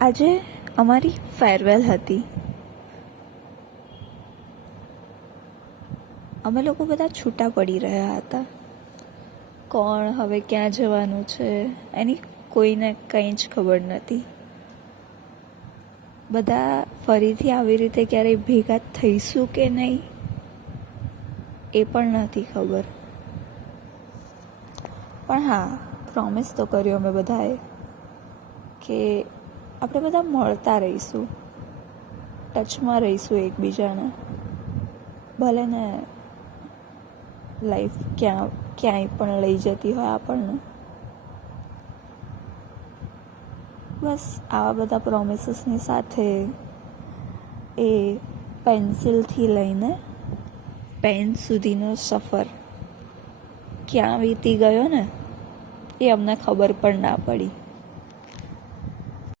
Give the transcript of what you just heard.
આજે અમારી ફેરવેલ હતી. અમે લોકો બધા છૂટા પડી રહ્યા હતા. કોણ હવે ક્યાં જવાનું છે એની કોઈને કંઈ જ ખબર નથી. બધા ફરીથી આવી રીતે ક્યારેય ભેગા થઈશું કે નહીં એ પણ નથી ખબર. પણ હા, પ્રોમિસ તો કર્યો અમે બધાએ કે આપણે બધા મળતા રહીશું, ટચમાં રહીશું એકબીજાને. ભલે ને લાઈફ ક્યાંય પણ લઈ જતી હોય આપણને. બસ આવા બધા પ્રોમિસીસની સાથે એ પેન્સિલથી લઈને પેન સુધીનો સફર ક્યાં વીતી ગયો ને એ અમને ખબર પણ ના પડી.